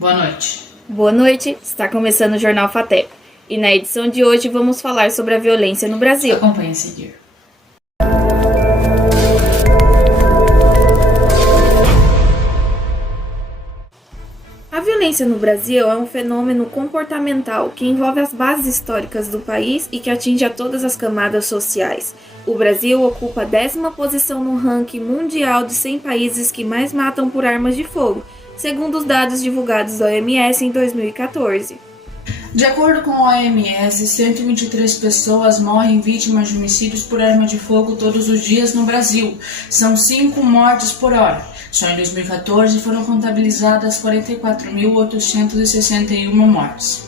Boa noite. Boa noite, está começando o Jornal FATEC. E na edição de hoje vamos falar sobre a violência no Brasil. Acompanhe a seguir. A violência no Brasil é um fenômeno comportamental que envolve as bases históricas do país e que atinge a todas as camadas sociais. O Brasil ocupa a 10ª posição no ranking mundial de 100 países que mais matam por armas de fogo, segundo os dados divulgados da OMS em 2014. De acordo com a OMS, 123 pessoas morrem vítimas de homicídios por arma de fogo todos os dias no Brasil. São 5 mortes por hora. Só em 2014 foram contabilizadas 44.861 mortes.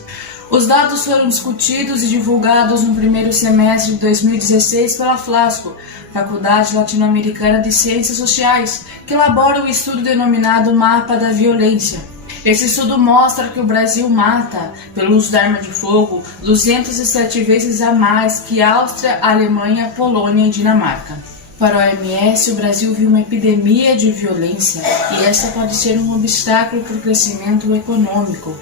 Os dados foram discutidos e divulgados no primeiro semestre de 2016 pela FLASCO, Faculdade Latino-Americana de Ciências Sociais, que elabora o estudo denominado Mapa da Violência. Esse estudo mostra que o Brasil mata, pelo uso da arma de fogo, 207 vezes a mais que Áustria, Alemanha, Polônia e Dinamarca. Para a OMS, o Brasil vive uma epidemia de violência e essa pode ser um obstáculo para o crescimento econômico.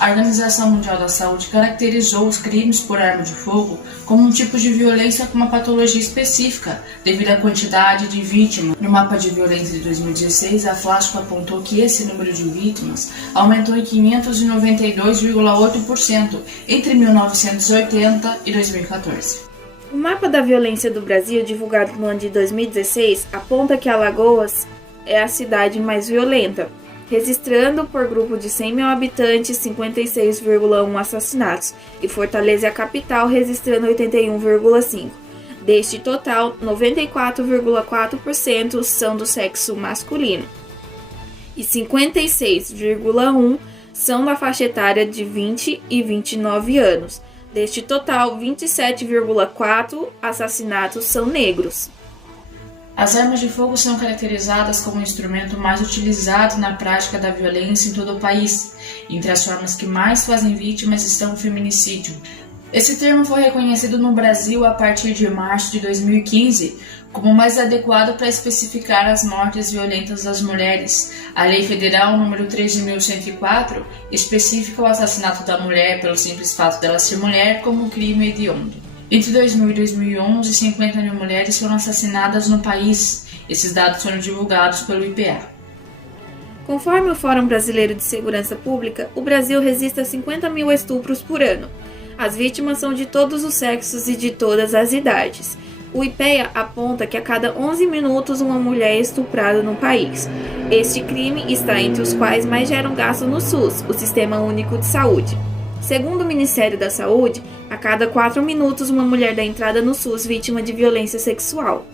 A Organização Mundial da Saúde caracterizou os crimes por arma de fogo como um tipo de violência com uma patologia específica, devido à quantidade de vítimas. No mapa de violência de 2016, a FLASCO apontou que esse número de vítimas aumentou em 592,8% entre 1980 e 2014. O mapa da violência do Brasil, divulgado no ano de 2016, aponta que Alagoas é a cidade mais violenta, registrando por grupo de 100 mil habitantes 56,1 assassinatos, e Fortaleza é a capital, registrando 81,5. Deste total, 94,4% são do sexo masculino e 56,1% são da faixa etária de 20 e 29 anos. Deste total, 27,4% assassinatos são negros. As armas de fogo são caracterizadas como o instrumento mais utilizado na prática da violência em todo o país. Entre as formas que mais fazem vítimas estão o feminicídio. Esse termo foi reconhecido no Brasil a partir de março de 2015 como mais adequado para especificar as mortes violentas das mulheres. A Lei Federal número 13.104 especifica o assassinato da mulher pelo simples fato dela ser mulher como crime hediondo. Entre 2000 e 2011, 50 mil mulheres foram assassinadas no país. Esses dados foram divulgados pelo IPA. Conforme o Fórum Brasileiro de Segurança Pública, o Brasil registra 50 mil estupros por ano. As vítimas são de todos os sexos e de todas as idades. O IPEA aponta que a cada 11 minutos uma mulher é estuprada no país. Este crime está entre os quais mais geram gasto no SUS, o Sistema Único de Saúde. Segundo o Ministério da Saúde, a cada 4 minutos uma mulher dá entrada no SUS vítima de violência sexual.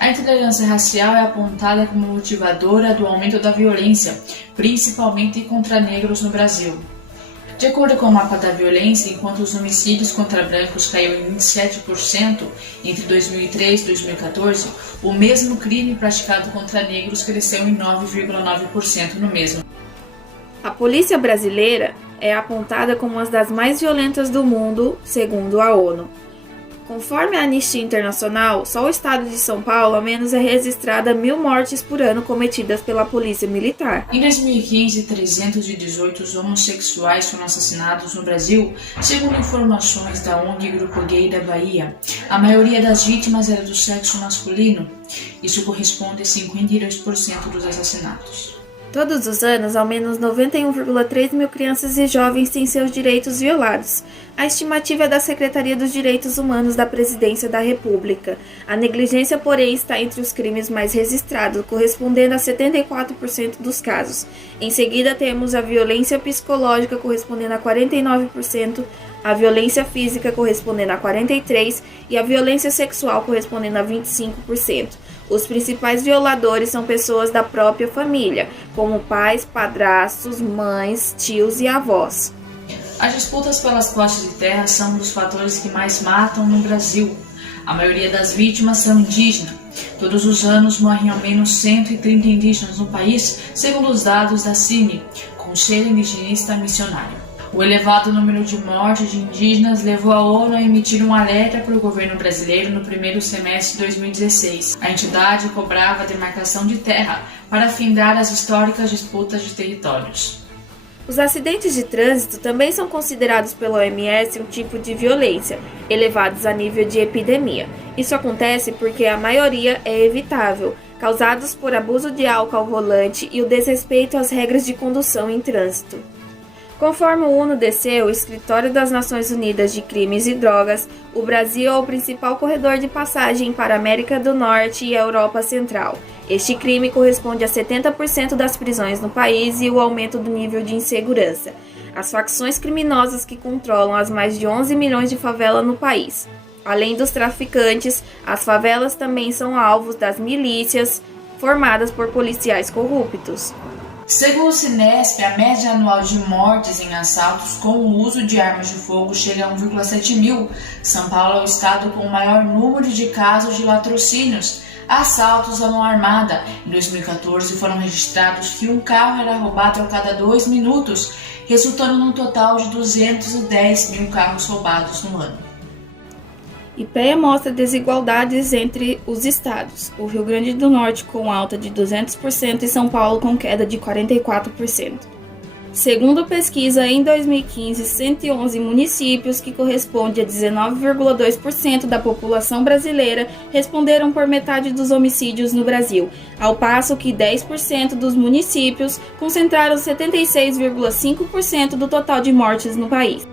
A intolerância racial é apontada como motivadora do aumento da violência, principalmente contra negros no Brasil. De acordo com o mapa da violência, enquanto os homicídios contra brancos caíram em 27% entre 2003 e 2014, o mesmo crime praticado contra negros cresceu em 9,9% no mesmo. A polícia brasileira é apontada como uma das mais violentas do mundo, segundo a ONU. Conforme a Anistia Internacional, só o estado de São Paulo, ao menos, é registrada 1.000 mortes por ano cometidas pela polícia militar. Em 2015, 318 homossexuais foram assassinados no Brasil, segundo informações da ONG Grupo Gay da Bahia. A maioria das vítimas era do sexo masculino. Isso corresponde a 52% dos assassinatos. Todos os anos, ao menos 91,3 mil crianças e jovens têm seus direitos violados. A estimativa é da Secretaria dos Direitos Humanos da Presidência da República. A negligência, porém, está entre os crimes mais registrados, correspondendo a 74% dos casos. Em seguida, temos a violência psicológica, correspondendo a 49%, a violência física, correspondendo a 43%, e a violência sexual, correspondendo a 25%. Os principais violadores são pessoas da própria família, como pais, padrastos, mães, tios e avós. As disputas pelas posses de terra são um dos fatores que mais matam no Brasil. A maioria das vítimas são indígenas. Todos os anos morrem ao menos 130 indígenas no país, segundo os dados da CIMI, Conselho Indigenista Missionário. O elevado número de mortes de indígenas levou a ONU a emitir um alerta para o governo brasileiro no primeiro semestre de 2016. A entidade cobrava a demarcação de terra para findar as históricas disputas de territórios. Os acidentes de trânsito também são considerados pela OMS um tipo de violência, elevados a nível de epidemia. Isso acontece porque a maioria é evitável, causados por abuso de álcool ao volante e o desrespeito às regras de condução em trânsito. Conforme o UNODC, o Escritório das Nações Unidas de Crimes e Drogas, o Brasil é o principal corredor de passagem para a América do Norte e a Europa Central. Este crime corresponde a 70% das prisões no país e o aumento do nível de insegurança. As facções criminosas que controlam as mais de 11 milhões de favelas no país. Além dos traficantes, as favelas também são alvos das milícias formadas por policiais corruptos. Segundo o Cinesp, a média anual de mortes em assaltos com o uso de armas de fogo chega a 1,7 mil. São Paulo é o estado com o maior número de casos de latrocínios, assaltos à mão armada. Em 2014 foram registrados que um carro era roubado a cada 2 minutos, resultando num total de 210 mil carros roubados no ano. IPEA mostra desigualdades entre os estados. O Rio Grande do Norte com alta de 200% e São Paulo com queda de 44%. Segundo a pesquisa, em 2015, 111 municípios, que corresponde a 19,2% da população brasileira, responderam por metade dos homicídios no Brasil, ao passo que 10% dos municípios concentraram 76,5% do total de mortes no país.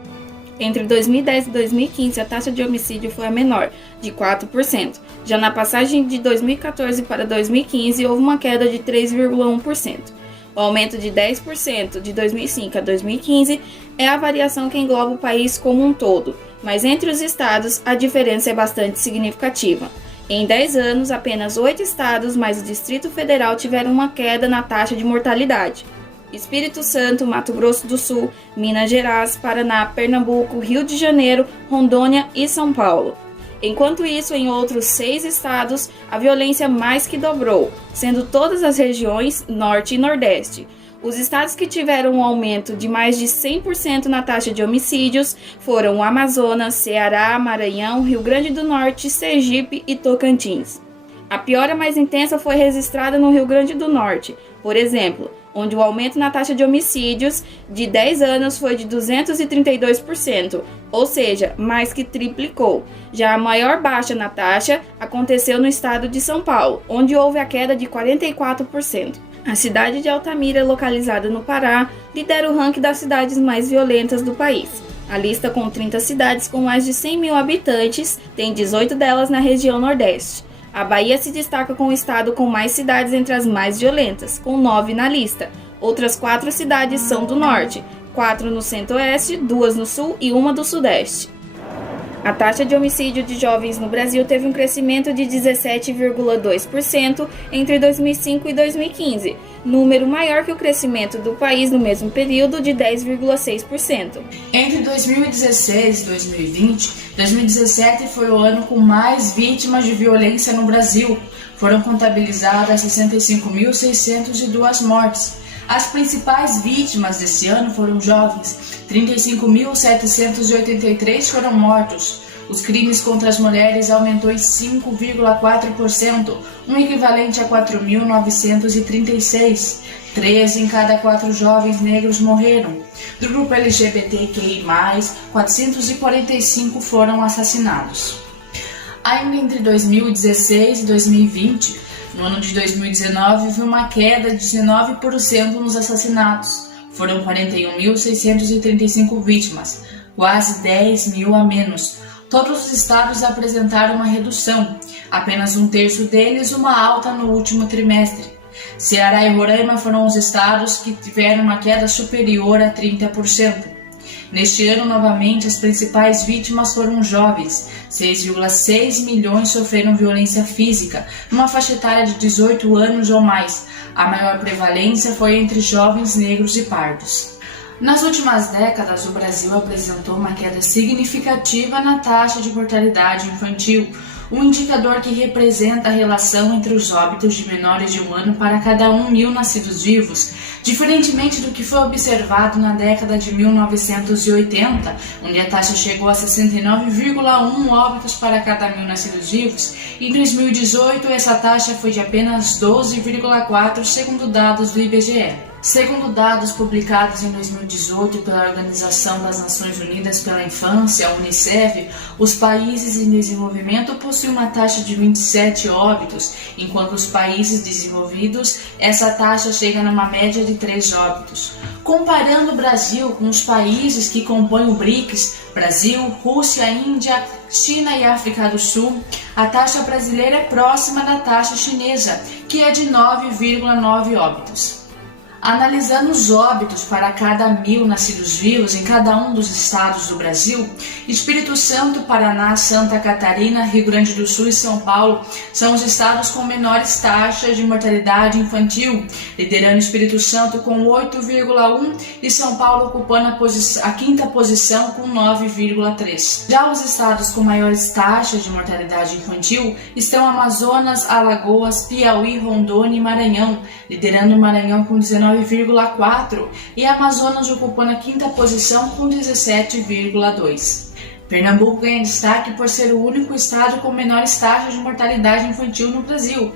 Entre 2010 e 2015, a taxa de homicídio foi a menor, de 4%. Já na passagem de 2014 para 2015, houve uma queda de 3,1%. O aumento de 10% de 2005 a 2015 é a variação que engloba o país como um todo, mas entre os estados a diferença é bastante significativa. Em 10 anos, apenas 8 estados mais o Distrito Federal tiveram uma queda na taxa de mortalidade. Espírito Santo, Mato Grosso do Sul, Minas Gerais, Paraná, Pernambuco, Rio de Janeiro, Rondônia e São Paulo. Enquanto isso, em outros 6 estados, a violência mais que dobrou, sendo todas as regiões Norte e Nordeste. Os estados que tiveram um aumento de mais de 100% na taxa de homicídios foram o Amazonas, Ceará, Maranhão, Rio Grande do Norte, Sergipe e Tocantins. A piora mais intensa foi registrada no Rio Grande do Norte, por exemplo, onde o aumento na taxa de homicídios de 10 anos foi de 232%, ou seja, mais que triplicou. Já a maior baixa na taxa aconteceu no estado de São Paulo, onde houve a queda de 44%. A cidade de Altamira, localizada no Pará, lidera o ranking das cidades mais violentas do país. A lista, com 30 cidades com mais de 100 mil habitantes, tem 18 delas na região Nordeste. A Bahia se destaca com o estado com mais cidades entre as mais violentas, com 9 na lista. Outras 4 cidades são do Norte, 4 no Centro-Oeste, 2 no Sul e 1 do Sudeste. A taxa de homicídio de jovens no Brasil teve um crescimento de 17,2% entre 2005 e 2015, número maior que o crescimento do país no mesmo período de 10,6%. Entre 2016 e 2020, 2017 foi o ano com mais vítimas de violência no Brasil. Foram contabilizadas 65.602 mortes. As principais vítimas desse ano foram jovens, 35.783 foram mortos. Os crimes contra as mulheres aumentou em 5,4%, um equivalente a 4.936. 3 em cada 4 jovens negros morreram. Do grupo LGBTQI+, 445 foram assassinados. Ainda entre 2016 e 2020, no ano de 2019, houve uma queda de 19% nos assassinatos. Foram 41.635 vítimas, quase 10 mil a menos. Todos os estados apresentaram uma redução, apenas um terço deles uma alta no último trimestre. Ceará e Roraima foram os estados que tiveram uma queda superior a 30%. Neste ano, novamente, as principais vítimas foram jovens. 6,6 milhões sofreram violência física, numa faixa etária de 18 anos ou mais. A maior prevalência foi entre jovens negros e pardos. Nas últimas décadas, o Brasil apresentou uma queda significativa na taxa de mortalidade infantil, um indicador que representa a relação entre os óbitos de menores de 1 ano para cada 1.000 nascidos vivos, diferentemente do que foi observado na década de 1980, onde a taxa chegou a 69,1 óbitos para cada 1.000 nascidos vivos. Em 2018, essa taxa foi de apenas 12,4, segundo dados do IBGE. Segundo dados publicados em 2018 pela Organização das Nações Unidas pela Infância, a UNICEF, os países em desenvolvimento possuem uma taxa de 27 óbitos, enquanto os países desenvolvidos, essa taxa chega numa média de 3 óbitos. Comparando o Brasil com os países que compõem o BRICS, Brasil, Rússia, Índia, China e África do Sul, a taxa brasileira é próxima da taxa chinesa, que é de 9,9 óbitos. Analisando os óbitos para cada 1.000 nascidos vivos em cada um dos estados do Brasil, Espírito Santo, Paraná, Santa Catarina, Rio Grande do Sul e São Paulo são os estados com menores taxas de mortalidade infantil, liderando Espírito Santo com 8,1 e São Paulo ocupando a quinta posição com 9,3. Já os estados com maiores taxas de mortalidade infantil estão Amazonas, Alagoas, Piauí, Rondônia e Maranhão, liderando o Maranhão com 19,4 e Amazonas ocupando a quinta posição com 17,2. Pernambuco ganha destaque por ser o único estado com menores taxas de mortalidade infantil no Brasil.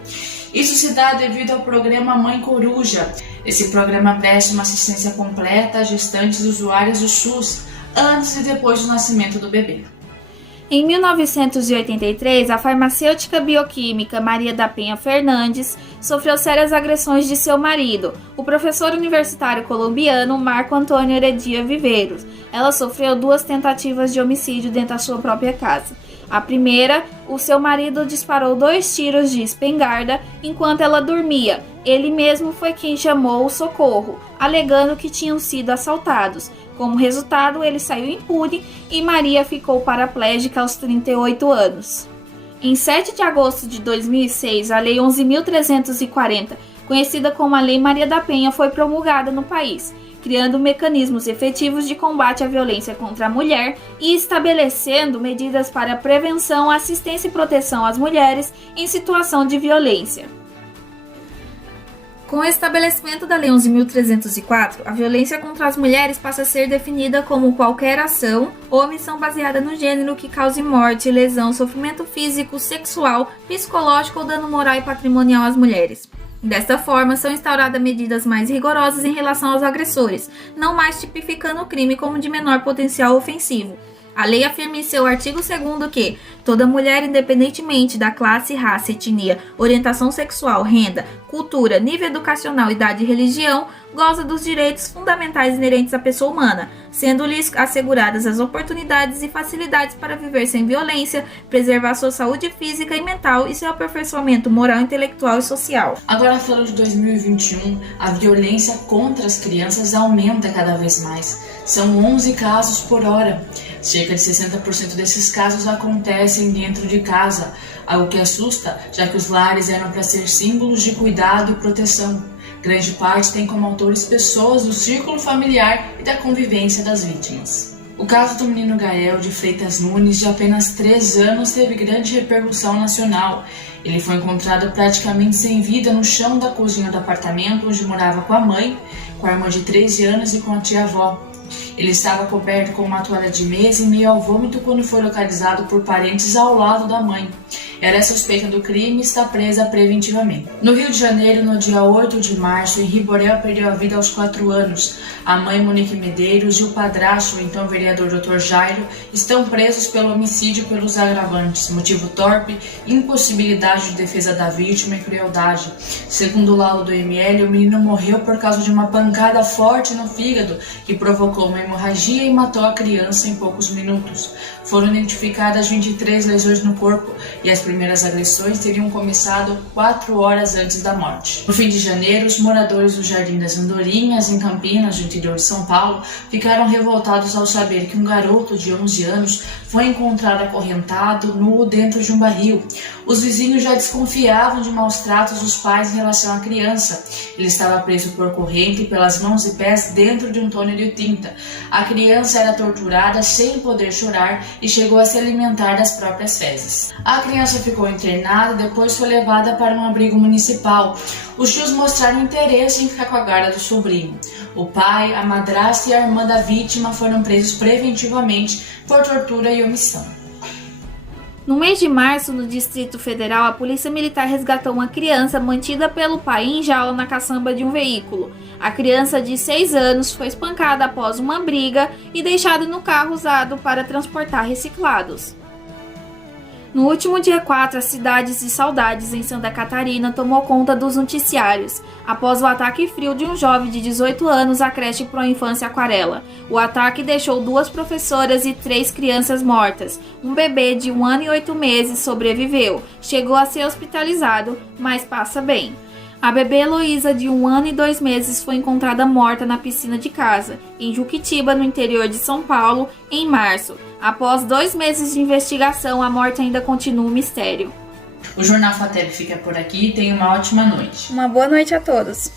Isso se dá devido ao programa Mãe Coruja. Esse programa presta uma assistência completa a gestantes usuárias do SUS antes e depois do nascimento do bebê. Em 1983, a farmacêutica bioquímica Maria da Penha Fernandes sofreu sérias agressões de seu marido, o professor universitário colombiano Marco Antônio Heredia Viveiros. Ela sofreu 2 tentativas de homicídio dentro da sua própria casa. A primeira, o seu marido disparou 2 tiros de espingarda enquanto ela dormia. Ele mesmo foi quem chamou o socorro, alegando que tinham sido assaltados. Como resultado, ele saiu impune e Maria ficou paraplégica aos 38 anos. Em 7 de agosto de 2006, a Lei 11.340, conhecida como a Lei Maria da Penha, foi promulgada no país, criando mecanismos efetivos de combate à violência contra a mulher e estabelecendo medidas para prevenção, assistência e proteção às mulheres em situação de violência. Com o estabelecimento da Lei 11.304, a violência contra as mulheres passa a ser definida como qualquer ação ou omissão baseada no gênero que cause morte, lesão, sofrimento físico, sexual, psicológico ou dano moral e patrimonial às mulheres. Desta forma, são instauradas medidas mais rigorosas em relação aos agressores, não mais tipificando o crime como de menor potencial ofensivo. A lei afirma em seu artigo 2º que toda mulher, independentemente da classe, raça, etnia, orientação sexual, renda, cultura, nível educacional, idade e religião, goza dos direitos fundamentais inerentes à pessoa humana, sendo-lhes asseguradas as oportunidades e facilidades para viver sem violência, preservar sua saúde física e mental e seu aperfeiçoamento moral, intelectual e social. Agora, falando de 2021, a violência contra as crianças aumenta cada vez mais. São 11 casos por hora. Cerca de 60% desses casos acontecem dentro de casa, algo que assusta, já que os lares eram para ser símbolos de cuidado e proteção. Grande parte tem como autores pessoas do círculo familiar e da convivência das vítimas. O caso do menino Gael de Freitas Nunes, de apenas 3 anos, teve grande repercussão nacional. Ele foi encontrado praticamente sem vida no chão da cozinha do apartamento onde morava com a mãe, com a irmã de 13 anos e com a tia-avó. Ele estava coberto com uma toalha de mesa e meio ao vômito quando foi localizado por parentes ao lado da mãe. Era suspeita do crime e está presa preventivamente. No Rio de Janeiro, no dia 8 de março, Henri Borel perdeu a vida aos 4 anos. A mãe, Monique Medeiros, e o padrasto, o então vereador Dr. Jairo, estão presos pelo homicídio pelos agravantes, motivo torpe, impossibilidade de defesa da vítima e crueldade. Segundo o laudo do ML, o menino morreu por causa de uma pancada forte no fígado, que provocou uma hemorragia e matou a criança em poucos minutos. Foram identificadas 23 lesões no corpo e as primeiras agressões teriam começado 4 horas antes da morte. No fim de janeiro, os moradores do Jardim das Andorinhas, em Campinas, no interior de São Paulo, ficaram revoltados ao saber que um garoto de 11 anos foi encontrado acorrentado, nu, dentro de um barril. Os vizinhos já desconfiavam de maus tratos dos pais em relação à criança. Ele estava preso por corrente pelas mãos e pés dentro de um túnel de tinta. A criança era torturada sem poder chorar e chegou a se alimentar das próprias fezes. A criança ficou internada e depois foi levada para um abrigo municipal. Os tios mostraram interesse em ficar com a guarda do sobrinho. O pai, a madrasta e a irmã da vítima foram presos preventivamente por tortura e omissão. No mês de março, no Distrito Federal, a Polícia Militar resgatou uma criança mantida pelo pai em jaula na caçamba de um veículo. A criança de 6 anos foi espancada após uma briga e deixada no carro usado para transportar reciclados. No último dia 4, a cidade de Saudades, em Santa Catarina, tomou conta dos noticiários, após o ataque frio de um jovem de 18 anos à creche Pro Infância Aquarela. O ataque deixou 2 professoras e 3 crianças mortas. Um bebê de 1 ano e 8 meses sobreviveu, chegou a ser hospitalizado, mas passa bem. A bebê Heloísa, de 1 ano e 2 meses, foi encontrada morta na piscina de casa, em Juquitiba, no interior de São Paulo, em março. Após 2 meses de investigação, a morte ainda continua um mistério. O Jornal FATEV fica por aqui e tenha uma ótima noite. Uma boa noite a todos.